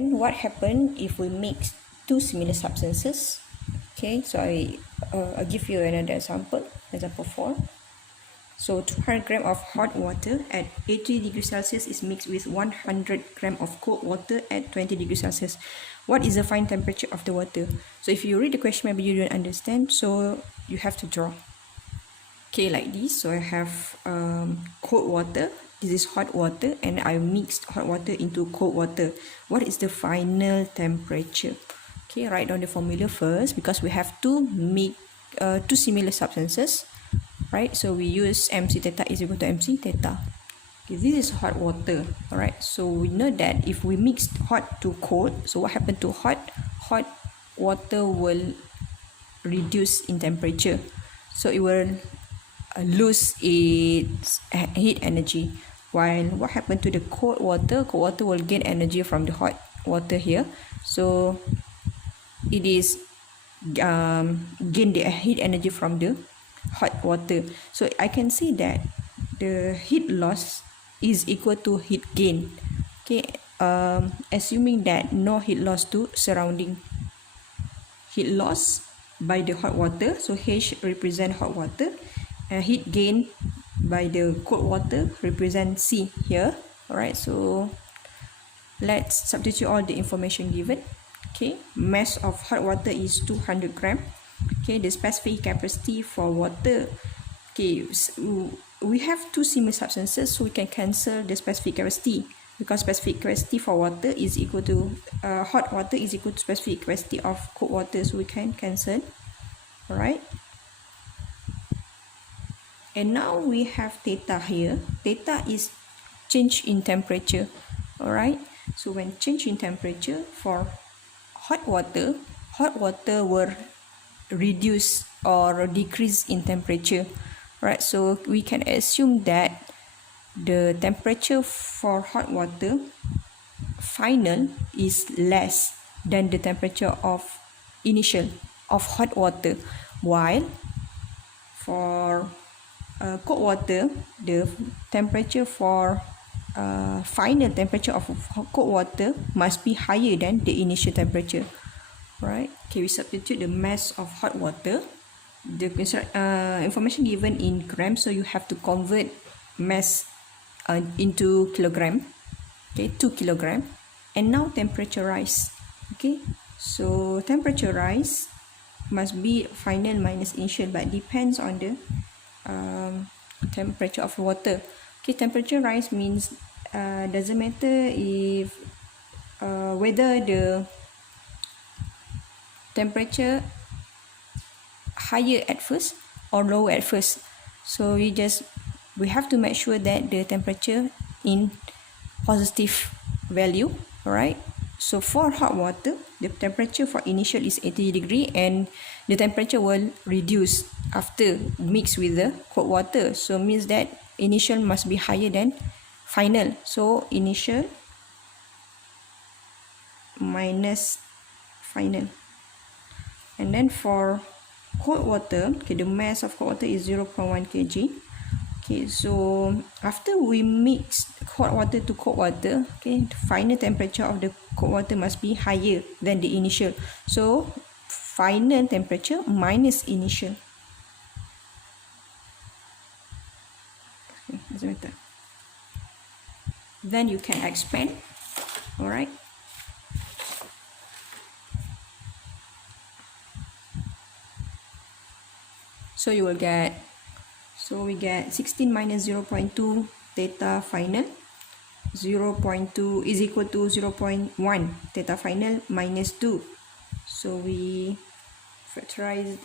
then what happens if we mix two similar substances? Okay, so I'll give you another example 4. So 200 grams of hot water at 80 degrees Celsius is mixed with 100 grams of cold water at 20 degrees Celsius. What is the final temperature of the water? So if you read the question, maybe you don't understand, so you have to draw. Okay, like this. So I have cold water. This is hot water, and I mixed hot water into cold water. What is the final temperature? Okay, write down the formula first because we have two similar substances, right? So we use MC theta is equal to MC theta. Okay, this is hot water, all right? So we know that if we mix hot to cold, so what happened to hot? Hot water will reduce in temperature, so it will lose its heat energy. While what happened to the cold water? Cold water will gain energy from the hot water here, so it is gain the heat energy from the hot water. So I can see that the heat loss is equal to heat gain. Okay, assuming that no heat loss to surrounding. Heat loss by the hot water, so H represent hot water, and heat gain by the cold water represent C here. Alright, so let's substitute all the information given. Okay, mass of hot water is 200 grams. Okay, the specific capacity for water. Okay, so we have two similar substances, so we can cancel the specific capacity because specific capacity for water is equal to hot water is equal to specific capacity of cold water, so we can cancel. Alright, and now we have theta here. Theta is change in temperature. Alright, so when change in temperature for hot water will reduce or decrease in temperature. Right, so we can assume that the temperature for hot water final is less than the temperature of initial of hot water, while for cold water the temperature for final temperature of cold water must be higher than the initial temperature. Right, okay, we substitute the mass of hot water. The information given in grams, so you have to convert mass into kilogram. Okay, 2 kilogram. And now temperature rise. Okay, so temperature rise must be final minus initial, but depends on the temperature of water. Okay, temperature rise means doesn't matter if whether the temperature higher at first or lower at first. So we have to make sure that the temperature in positive value. Alright, so for hot water the temperature for initial is 80 degree and the temperature will reduce after mixed with the cold water, so means that initial must be higher than final. So initial minus final. And then for cold water, okay, the mass of cold water is 0.1 kg. Okay, so after we mix hot water to cold water, okay, the final temperature of the cold water must be higher than the initial. So final temperature minus initial. Okay, doesn't matter. Then you can expand. Alright. So you will get, so we get 16 minus 0.2 theta final. 0.2 is equal to 0.1 theta final minus 2. So we factorized,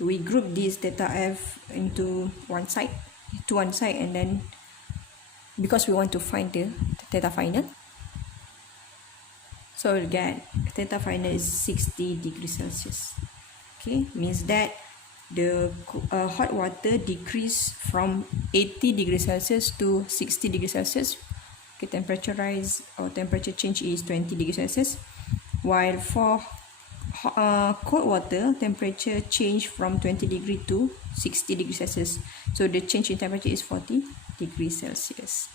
we group this theta f into one side, and then because we want to find the theta final, so we'll get theta final is 60 degrees Celsius. Okay, means that the hot water decrease from 80 degrees Celsius to 60 degrees Celsius. Okay, temperature rise or temperature change is 20 degrees Celsius, while for cold water temperature change from 20 degree to 60 degrees Celsius, so the change in temperature is 40 degrees Celsius.